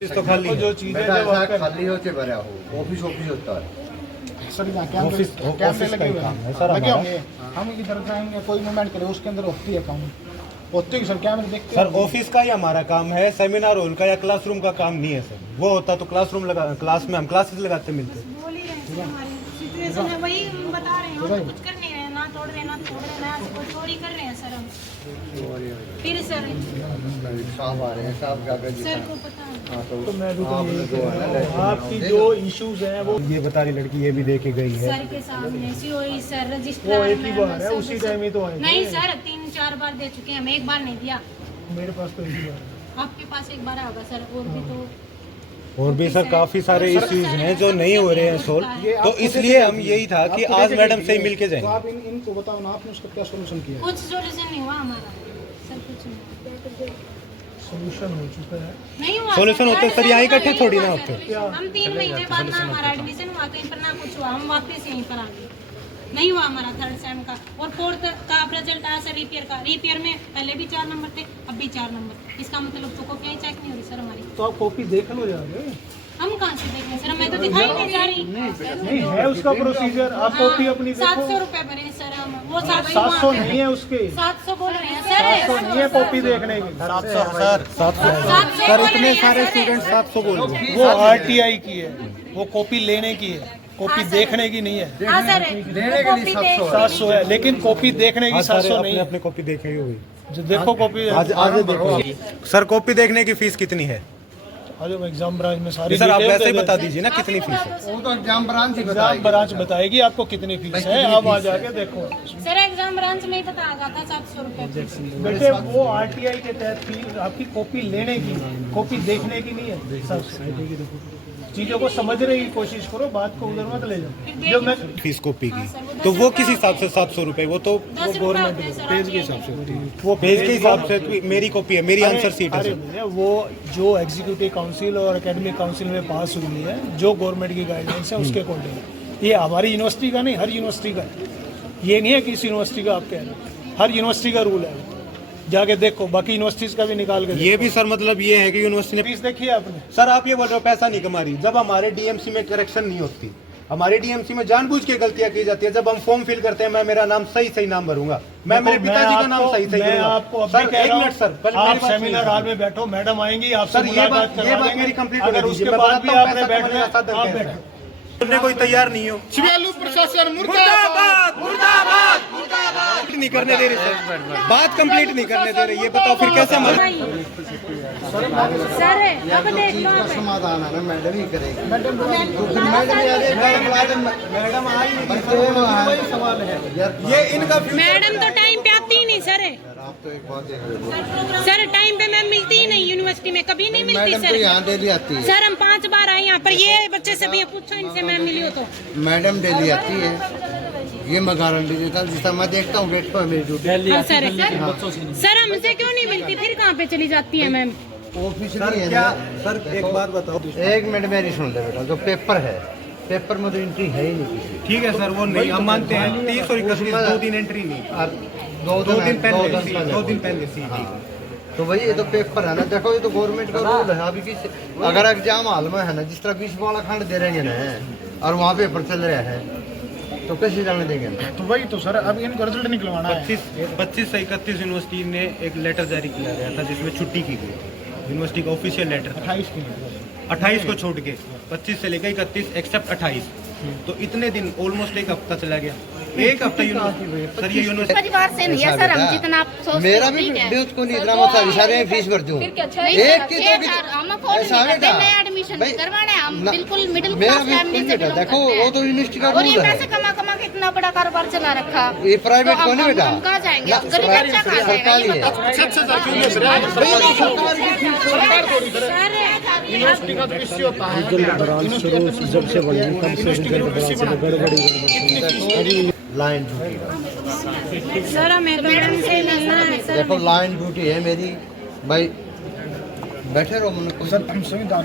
तो खाली जो चीजें खाली होते भरा हो ऑफिस होता है सर कैमरे लगे हुए हैं लगे होंगे। हम इधर जाएंगे कोई मूवमेंट करे उसके अंदर होती है काम होते ही सर कैमरे देखते सर ऑफिस का ही हमारा काम है, सेमिनार हॉल का या क्लासरूम का काम नहीं है सर। वो होता तो क्लासरूम लगा, क्लास में हम क्लासेस लगाते मिलते। बोल ही रहे हैं हमारी सिचुएशन है, वही बता रहे हैं। हम कुछ कर नहीं रहे, ना तोड़ रहे ना छोड़ रहे, ना कोई चोरी कर रहे हैं सर हम। फिर सर साहब आ रहे हैं, साहब क्या कर सर को पता है। तो मैं भी आपकी जो इश्यूज हैं वो ये बता रही लड़की ये भी दे के गई है। सर के सामने सीओई सर वो रजिस्ट्रार एक ही बार है, उसी टाइम ही तो आए नहीं सर 3-4 बार दे चुके हैं, हम एक बार नहीं दिया। मेरे पास तो एक ही बार है। आपके पास एक बार होगा सर, और भी तो और भी सर काफी सारे इश्यूज हैं जो नहीं हो रहे हैं सोल्व, तो इसलिए हम यही था कि आज मैडम से ही मिल के तो जाएंगे। आप इनको बताओ ना, आपने उसका क्या सोल्यूशन किया? कुछ सोल्यूशन नहीं हुआ हमारा सर, कुछ नहीं सोल्यूशन हो चुका है नहीं हुआ। Solution होते सर यहाँ इकट्ठे थोड़ी ना होते। हम 3 महीने बाद ना हमारा एडमिशन हुआ, कहीं पर ना कुछ हुआ, हम वापस यहीं पर आ गए। नहीं हुआ हमारा 3rd सेम का। और 4th का रिजल्ट आया सर रिपेयर का। रिपेयर में पहले भी 4 नंबर थे, अब भी 4 नंबर। इसका मतलब तो कॉपी ही चेक नहीं हो रही सर हमारी। तो आप कॉपी देख लो जाओगे। हम कहाँ से देख लें सर, हमें तो दिखाई नहीं जा रही। नहीं है उसका प्रोसीजर, आप कॉपी अपनी देखो। 700 रुपए भरे सर हम, वो 700 नहीं है उसके, 700 बोल रहे हैं 700 सर। नहीं है कॉपी देखने की। 700 सर इतने सारे स्टूडेंट 700 बोल रहे हैं। वो आरटीआई की है, वो कॉपी लेने की है, कॉपी देखने की नहीं है। हाँ सर, देने के लिए 700 है, लेकिन कॉपी देखने की 700 नहीं अपने है। अपने कॉपी देखे ही होगी। जो देखो कॉपी आज देखो सर, कॉपी देखने की फीस कितनी है? आज एग्जाम ब्रांच में सारी सर आप डिटेल वैसे ही दे बता दे। दीजिए ना कितनी फीस है। वो तो एग्जाम ब्रांच ही एग्जाम ब्रांच बताएगी आपको कितनी फीस है, आप आ जाके देखो। सर एग्जाम ब्रांच में ही बता था 700 रुपए। बेटे वो आरटीआई के तहत फीस आपकी कॉपी लेने की, कॉपी देखने की नहीं है। सब चीजों को समझने की कोशिश करो, बात को उधर मत ले जाओ। जो मैं फीस कॉपी की तो वो किस हिसाब से 700 रुपए, वो तो वो 10 गवर्नमेंट रुपए होते हैं पेज सर, के हिसाब से होती है। वो पेज के हिसाब से तो मेरी कॉपी है, मेरी आंसर सीट है अरे सर। भैया, वो जो एग्जीक्यूटिव काउंसिल और एकेडमिक काउंसिल में पास हुई है, जो गवर्नमेंट की गाइडलाइंस है उसके अकॉर्डिंग। ये हमारी यूनिवर्सिटी का नहीं, हर यूनिवर्सिटी का है। ये नहीं है कि इस यूनिवर्सिटी का आप कह रहे हैं, हर यूनिवर्सिटी का रूल है। जाके देखो, बाकी यूनिवर्सिटीज का भी निकाल के ये भी सर मतलब ये है कि यूनिवर्सिटी ने फीस देखी है आपने? सर आप ये बोल रहे हो पैसा नहीं कमा रही, जब हमारे डीएमसी में करेक्शन नहीं होती, हमारे डीएमसी में जानबूझ के गलतियां की जाती है। जब हम फॉर्म फिल करते हैं, मैं मेरा नाम सही नाम भरूंगा, मैं मेरे पिताजी का नाम सही मैं आपको अभी सर कह एक रहा हूं, मिनट सर, पहले आप मेरी बात सेमिनार सुनिए। हॉल में बैठो, मैडम आएंगी आपसे सर ये बात मेरी कंप्लीट होने अगर दीजिए, उसके मैं बाद भी बताता हूं आपने पैसा बैठना कमाने का साधन आप क्या है। बैठो। सुनने कोई तैयार नहीं हो। शिवालू प्रशासन मुर्दाबाद मुर्दाबाद मुर्दाबाद नहीं करने दे रहे सर, बात कंप्लीट नहीं करने दे रहे। ये बताओ फिर कैसे मान सर अब देख लो आप। समाधान है ना मैडम ही करेगी। मैडम मैडम आई सवाल है ये इनका मैडम तो टाइम पे आती ही नहीं सर। आप तो एक बात देख रहे हो, सर टाइम पे मैम मिलती ही नहीं, यूनिवर्सिटी में कभी नहीं मिलती मैडम तो सर। यहाँ डेली आती है। सर हम 5 बार आए यहाँ पर, ये बच्चे से भी पूछो इनसे मैम मिली हो तो। मैडम डेली आती है, ये मैं गारंटी देता हूँ। जिसका मैं देखता हूँ गेट पर मेरी ड्यूटी हाँ, सर सर हमसे क्यों नहीं मिलती, फिर कहाँ पे चली जाती है मैम? ऑफिस सर नहीं है क्या ना। सर एक बात बताओ। एक मिनट मेरी सुन ले बेटा, जो पेपर है, पेपर में तो एंट्री है ही नहीं किसी। ठीक है सर, वो नहीं हम मानते हैं। 30 और 31 2 दिन एंट्री नहीं, और 2 दिन पहले 2 दिन पहले पहले सी। तो भाई ये तो पेपर है ना। देखो ये तो गवर्नमेंट का रूल है। अभी किस अगर एग्जाम हॉल में है ना, जिस तरह 20 वाला खंड दे रहे हैं ना, और वहाँ पेपर चल रहा है, तो कैसे जाने देंगे? तो वही तो सर, अब इनको रिजल्ट निकलवाना है। 25 से 31 यूनिवर्सिटी ने एक लेटर जारी किया गया था जिसमें छुट्टी की गई थी। यूनिवर्सिटी का ऑफिशियल लेटर 28 की नहीं। 28 को छोड़ के 25 से लेकर 31 एक्सेप्ट 28, तो इतने दिन ऑलमोस्ट एक हफ्ता चला गया। एक हफ्ता सर ये यूनिवर्सिटी परिवार से नहीं है सर, हम जितना आप सोचते मेरा हैं, भी ठीक है। ड्यूज को नहीं इतना मत सारे फीस भर दूं। नहीं एक सर, की 6,000 हम अफोर्ड ऐसा नहीं करते, बेटा। नया एडमिशन भाई, करवाना है। हम ना- बिल्कुल मिडिल मेरा क्लास भी फैमिली से बेटा belong देखो, करते हैं। वो तो यूनिवर्सिटी का और ये रूल है। पैसे कमा कमा के इतना बड़ा कारोबार चला रखा। ये प्राइवेट तो को नहीं बेटा, हम कहाँ जाएंगे? ना, अब गरीब बच्चा कहाँ जाएगा? सरकारी ये है। बताओ। यूनिवर्सिटी का तो किसी होता है। जब से बड़ी यूनिवर्सिटी का किसी बना लाइन ड्यूटी सर हमें तो मैडम से मिलना है सर। देखो, लाइन ड्यूटी है मेरी भाई। बैठे रहो, मैंने सर हम संविधान